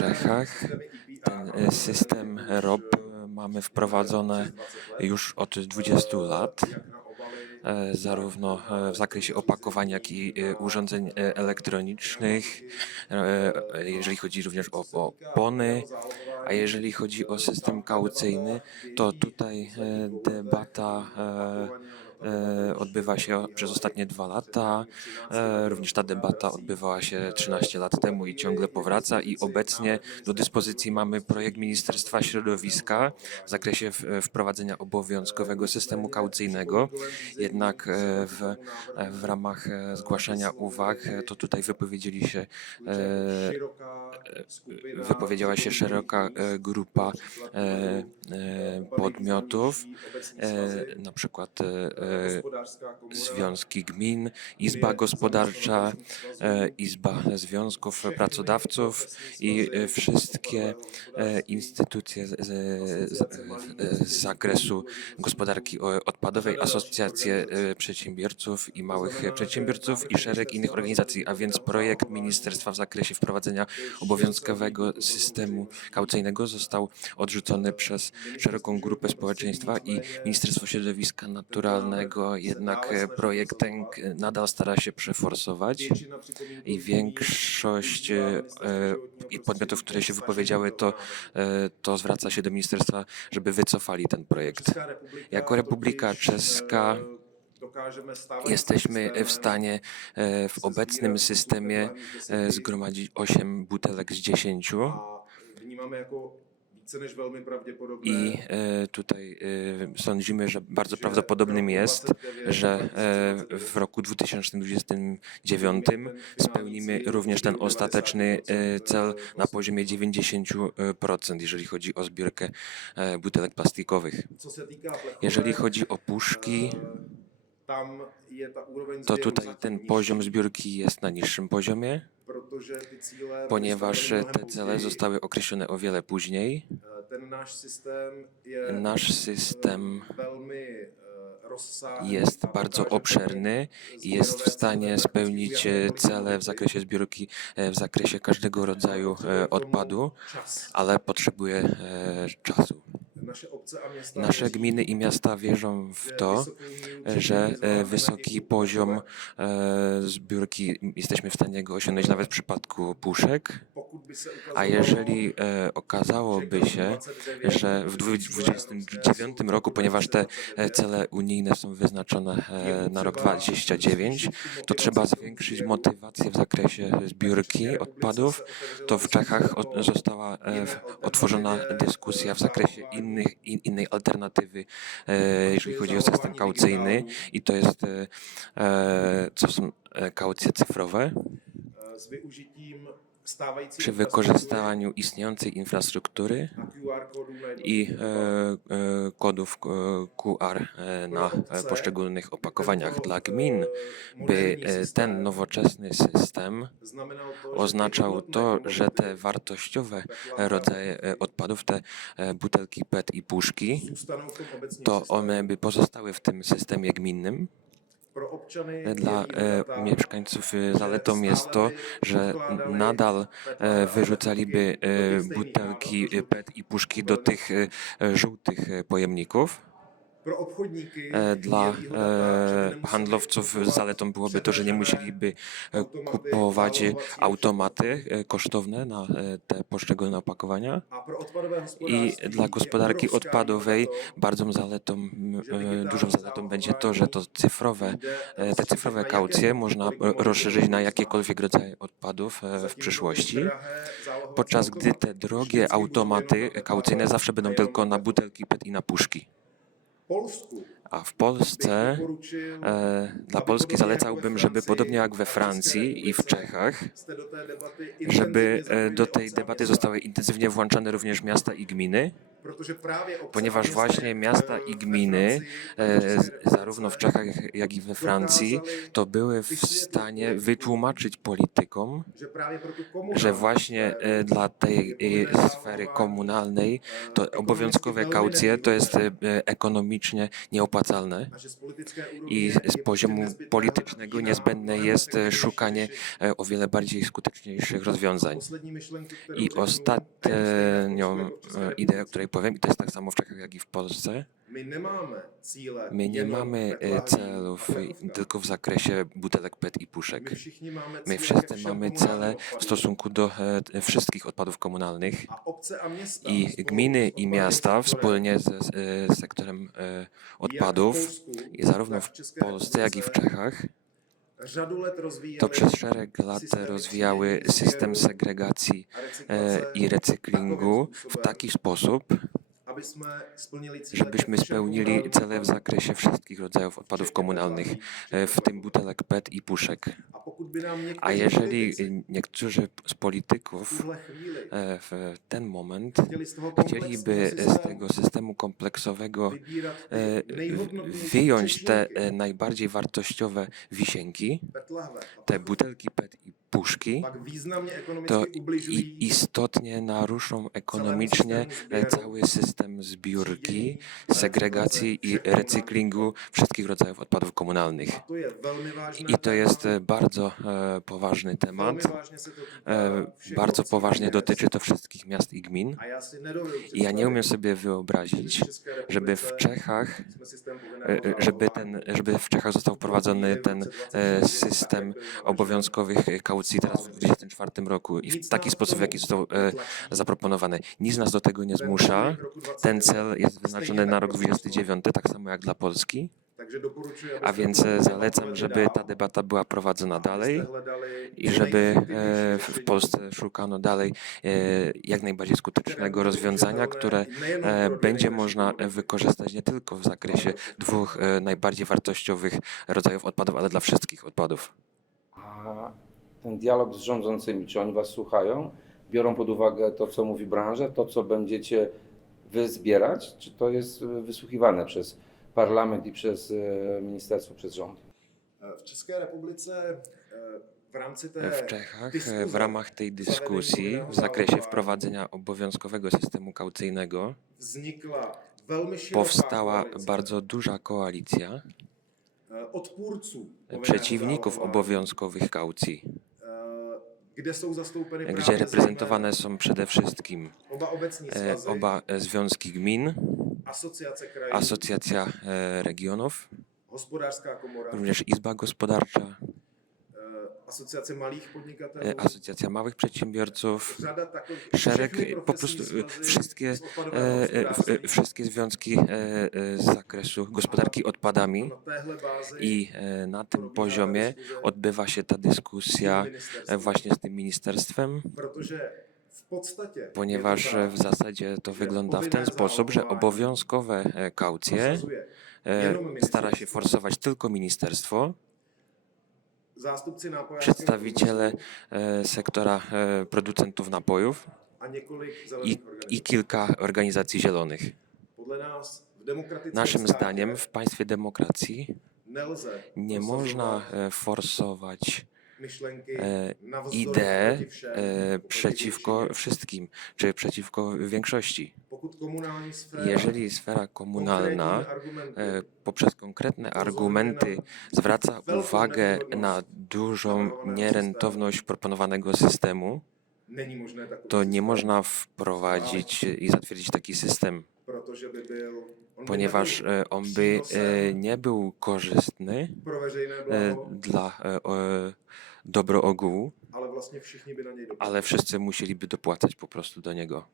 Czechach. Ten e, system ROP mamy wprowadzone już od 20 lat, e, zarówno e, w zakresie opakowań, jak i urządzeń elektronicznych, jeżeli chodzi również o opony, a jeżeli chodzi o system kaucyjny, to tutaj debata odbywa się przez ostatnie dwa lata. E, Również ta debata odbywała się 13 lat temu i ciągle powraca i obecnie do dyspozycji mamy projekt Ministerstwa Środowiska w zakresie wprowadzenia obowiązkowego systemu kaucyjnego. Jednak e, w, e, w ramach e, zgłaszania uwag e, to tutaj wypowiedzieli się e, wypowiedziała się szeroka e, grupa e, e, podmiotów, e, na przykład e, e, związki gmin, Izba Gospodarcza, e, Izba Związków Pracodawców i e, wszystkie e, instytucje z, z, z, zakresu gospodarki odpadowej, asocjacje przedsiębiorców i małych przedsiębiorców i szereg innych organizacji, a więc projekt ministerstwa w zakresie wprowadzenia obowiązkowego systemu kaucyjnego został odrzucony przez szeroką grupę społeczeństwa i Ministerstwo Środowiska Naturalnego jednak e, projekt ten nadal stara się przeforsować i większość e, e, i podmiotów, które się wypowiedziały, to, to zwraca się do ministerstwa, żeby wycofali ten projekt. Jako Republika Czeska Jesteśmy w stanie w obecnym systemie zgromadzić 8 butelek z 10 I e, tutaj e, sądzimy, że bardzo prawdopodobnym jest, że w roku 2029 spełnimy również ten ostateczny e, cel na poziomie 90%, jeżeli chodzi o zbiórkę butelek plastikowych. Jeżeli chodzi o puszki, to tutaj ten poziom zbiórki jest na niższym poziomie. ponieważ te cele zostały określone o wiele później. Ten náš systém je Nasz system velmi e, jest bardzo obszerny i jest w stanie spełnić e, cele w zakresie zbiórki, e, w zakresie każdego rodzaju odpadu, ale potrzebuje czasu. Nasze gminy i miasta wierzą w to, że e, wysoki poziom e, zbiórki jesteśmy w stanie go osiągnąć nawet w przypadku puszek. A jeżeli e, okazałoby się, że w 2029 roku, ponieważ te cele unijne są wyznaczone na rok 2029, to trzeba zwiększyć motywację w zakresie zbiórki odpadów. To w Czechach została otworzona dyskusja w zakresie innych, in, innej alternatywy, e, jeżeli chodzi o system kaucyjny i to jest, e, e, co są kaucje cyfrowe. využitím stávající Przy wykorzystaniu istniejącej infrastruktury i e, e, kodów e, QR na poszczególnych opakowaniach dla gmin, by ten nowoczesny system oznaczał to, że te wartościowe rodzaje odpadów, te butelki PET i puszki, to one by pozostały w tym systemie gminnym. Dla e, mieszkańców e, zaletą jest to, że nadal e, wyrzucaliby butelki PET i puszki do tych żółtych pojemników. Dla že by e, handlowców zaletą byłoby to, że nie musieliby e, kupować e, automaty e, kosztowne na e, te poszczególne opakowania. I dla gospodarki odpadowej bardzo zaletą, e, dużą zaletą będzie to, że to cyfrowe, e, te cyfrowe kaucje można e, rozszerzyć na jakiekolwiek rodzaje odpadów e, w przyszłości. Podczas gdy te drogie automaty kaucyjne zawsze będą tylko na butelki PET i na puszki. A w Polsce, e, dla Polski zalecałbym, żeby podobnie jak we Francji i w Czechach, żeby e, do tej debaty zostały intensywnie włączane również miasta i gminy, Ponieważ właśnie miasta i gminy, e, zarówno w Czechach, jak i we Francji, to były w stanie wytłumaczyć politykom, że właśnie e, dla tej e, sfery komunalnej to obowiązkowe kaucje to jest ekonomicznie nieopłacalne i z poziomu politycznego niezbędne jest szukanie o wiele bardziej skuteczniejszych rozwiązań. I ostatnią ideę, o której powiem, i to jest tak samo w Czechach, jak i w Polsce, My nie mamy e, celów e, tylko w zakresie butelek PET i puszek. My wszyscy mamy cele w stosunku do e, wszystkich odpadów komunalnych i gminy i miasta wspólnie ze e, sektorem e, odpadów, zarówno tak w České Polsce, jak i w Czechach, to przez szereg lat rozwijały system segregacji e, i recyklingu w taki sposób, żebyśmy spełnili cele w zakresie wszystkich rodzajów odpadów komunalnych, e, w tym butelek PET i puszek. A jeżeli e, niektórzy z polityków e, w ten moment chcieliby z tego systemu kompleksowego e, nejhodnotnější wyjąć te e, najbardziej wartościowe wisienki, te butelki PET i puszki, to istotnie naruszą ekonomicznie e, cały system zbiórki, segregacji i recyklingu wszystkich rodzajów odpadów komunalnych. I to jest e, bardzo e, poważny temat. E, bardzo poważnie dotyczy to wszystkich miast i gmin. I ja nie umiem sobie wyobrazić, żeby w Czechach e, e, żeby ten, żeby w Czechach został wprowadzony ten e, system obowiązkowych e, kaucji teraz w 2024 roku i w taki sposób, w jaki został e, zaproponowany. Nic nas do tego nie zmusza. Ten cel jest wyznaczony na rok 29, tak samo jak dla Polski, a więc e, zalecam, żeby ta debata była prowadzona dalej i żeby e, w Polsce szukano dalej e, jak najbardziej skutecznego rozwiązania, które będzie można wykorzystać nie tylko w zakresie dwóch najbardziej wartościowych rodzajów odpadów, ale dla wszystkich odpadów. Ten dialog z rządzącymi, czy oni Was słuchają? Biorą pod uwagę to, co mówi branża, to, co będziecie Wy zbierać? Czy to jest wysłuchiwane przez parlament i przez y, ministerstwo, przez rząd? W České republice e, w Czechach e, w ramach tej dyskusji w zakresie wprowadzenia obowiązkowego systemu kaucyjnego powstała bardzo duża koalicja e, przeciwników obowiązkowych kaucji, gdzie reprezentowane są przede wszystkim oba e, e, związki gmin, Asocjacja e, Regionów, również Izba Gospodarcza, asociace malých podnikatelů, e, Asocjacja Małych Przedsiębiorców, szereg, po prostu e, wszystkie, e, wszystkie związki z zakresu gospodarki odpadami. I na tym poziomie odbywa się ta dyskusja właśnie z tym ministerstwem, ponieważ w zasadzie to wygląda w ten sposób, że obowiązkowe kaucje stara się forsować tylko ministerstwo, przedstawiciele průmyslu e, sektora e, producentów napojów i, kilka organizacji zielonych. Naszym zdaniem w państwie demokracji nie można e, forsować idee e, proti przeciwko wszystkim, czy przeciwko większości. Jeżeli sfera komunalna e, poprzez konkretne argumenty zwraca uwagę na dużą nierentowność proponowanego systemu, to nie można wprowadzić i zatwierdzić taki system, ponieważ on by e, nie był korzystny dla dobro ogółu, ale wszyscy musieliby dopłacać po prostu do niego.